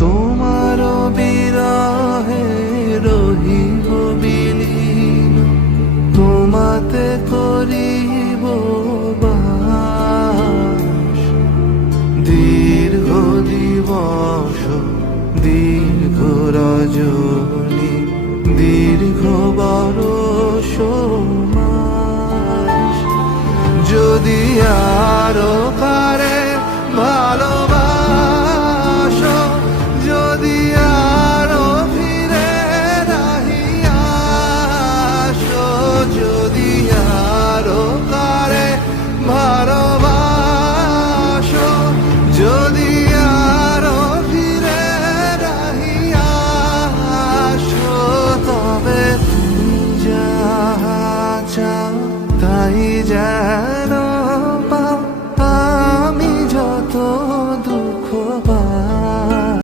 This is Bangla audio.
তোমার বিরহে রহিব বিলীন, তোমাতে করিব বাস। দীর্ঘ দিবস দীর্ঘ রজনী দীর্ঘ বরষ মাস, যদি আরো